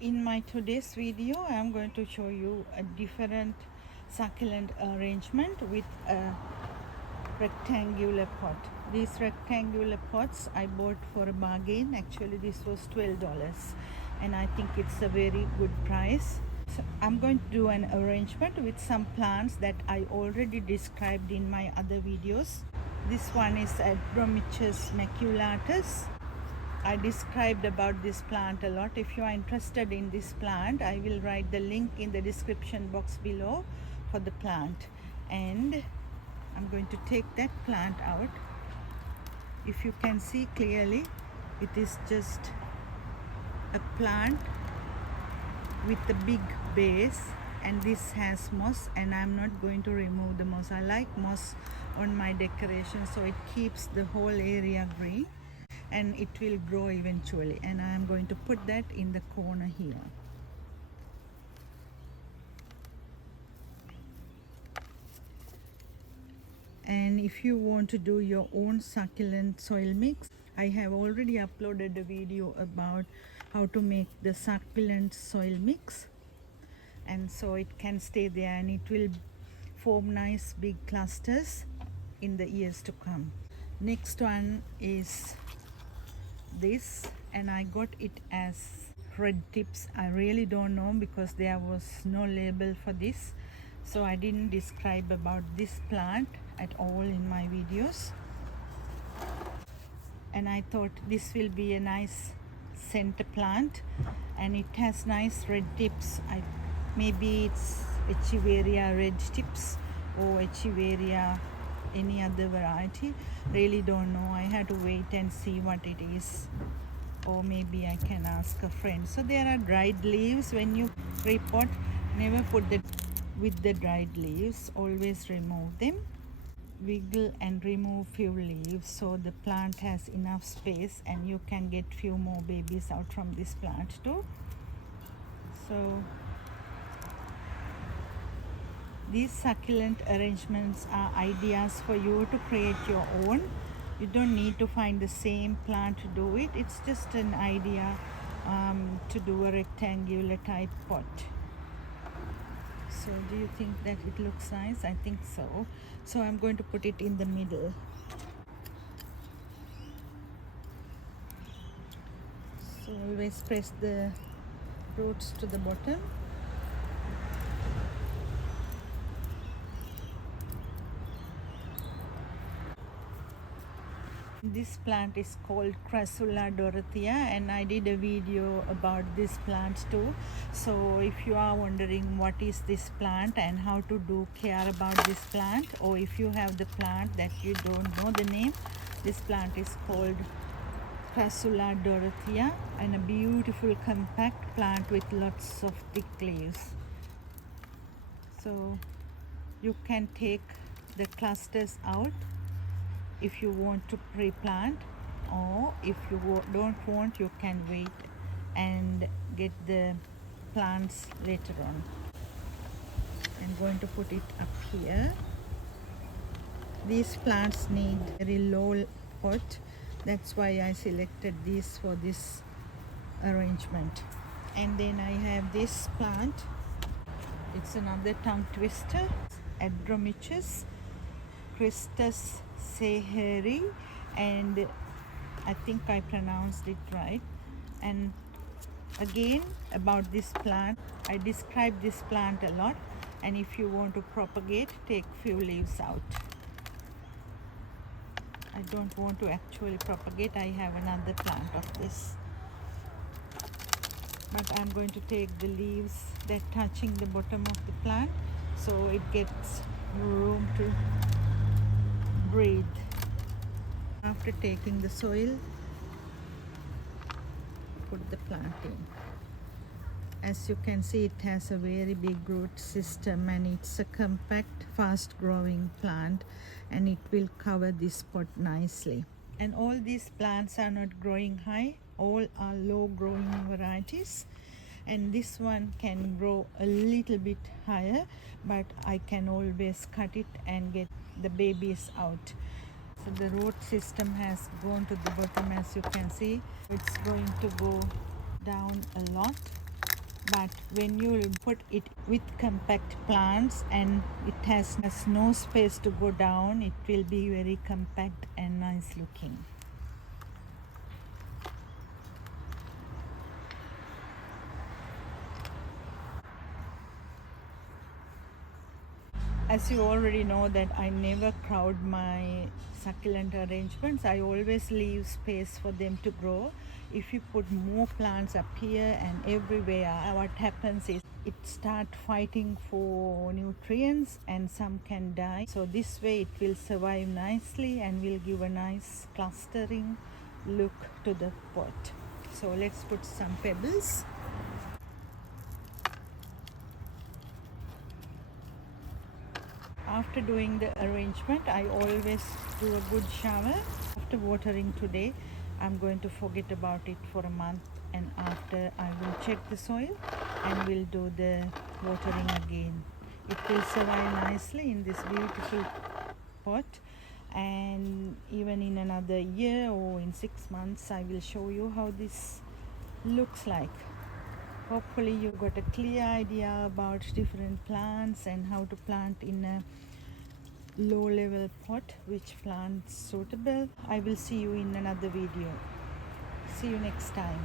In my today's video, I am going to show you a different succulent arrangement with a rectangular pot. These rectangular pots I bought for a bargain. Actually, this was $12 and I think it's a very good price. So I'm going to do an arrangement with some plants that I already described in my other videos. This one is Adromichus maculatus. I described about this plant a lot. If you are interested in this plant, I will write the link in the description box below for the plant. And I'm going to take that plant out. If you can see clearly, it is just a plant with a big base, and this has moss, and I'm not going to remove the moss. I like moss on my decoration, so it keeps the whole area green and it will grow eventually, and I am going to put that in the corner here. And if you want to do your own succulent soil mix, I have already uploaded a video about how to make the succulent soil mix, and so it can stay there and it will form nice big clusters in the years to come. Next one is this, and I got it as red tips. I really don't know because there was no label for this, so I didn't describe about this plant at all in my videos, and I thought this will be a nice center plant, and it has nice red tips. Maybe it's Echeveria red tips or Echeveria any other variety, really don't know. I had to wait and see what it is, or maybe I can ask a friend. So there are dried leaves. When you repot, never put it with the dried leaves, always remove them. Wiggle and remove few leaves so the plant has enough space and you can get few more babies out from this plant too. So these succulent arrangements are ideas for you to create your own. You don't need to find the same plant to do it. It's just an idea to do a rectangular type pot. So do you think that it looks nice? I think so. So I'm going to put it in the middle. So always press the roots to the bottom. This plant is called Crassula dorothea, and I did a video about this plant too. So if you are wondering what is this plant and how to do care about this plant, or if you have the plant that you don't know the name, this plant is called Crassula dorothea, and a beautiful compact plant with lots of thick leaves. So you can take the clusters out if you want to pre-plant, or if you don't want, you can wait and get the plants later on. I'm going to put it up here. These plants need very low pot, that's why I selected these for this arrangement. And then I have this plant. It's another tongue twister, Adromichus Christus Seheri, and I think I pronounced it right. And again, about this plant, I described this plant a lot, and if you want to propagate, take few leaves out. I don't want to actually propagate. I have another plant of this, but I'm going to take the leaves that touching the bottom of the plant so it gets room to breathe. After taking the soil, put the plant in. As you can see, it has a very big root system, and it's a compact, fast growing plant, and it will cover this pot nicely. And all these plants are not growing high, all are low growing varieties, and this one can grow a little bit higher, but I can always cut it and get the babies out. So the root system has gone to the bottom, as you can see. It's going to go down a lot. but when you put it with compact plants and it has no space to go down, it will be very compact and nice looking. As you already know that I never crowd my succulent arrangements. I always leave space for them to grow. If you put more plants up here and everywhere, what happens is it start fighting for nutrients and some can die. So this way it will survive nicely and will give a nice clustering look to the pot. So let's put some pebbles. After doing the arrangement, I always do a good shower. After watering today, I'm going to forget about it for a month, and after I will check the soil and will do the watering again. It will survive nicely in this beautiful pot, and even in another year or in 6 months I will show you how this looks like. Hopefully you got a clear idea about different plants and how to plant in a low level pot, which plants suitable. I will see you in another video. See you next time.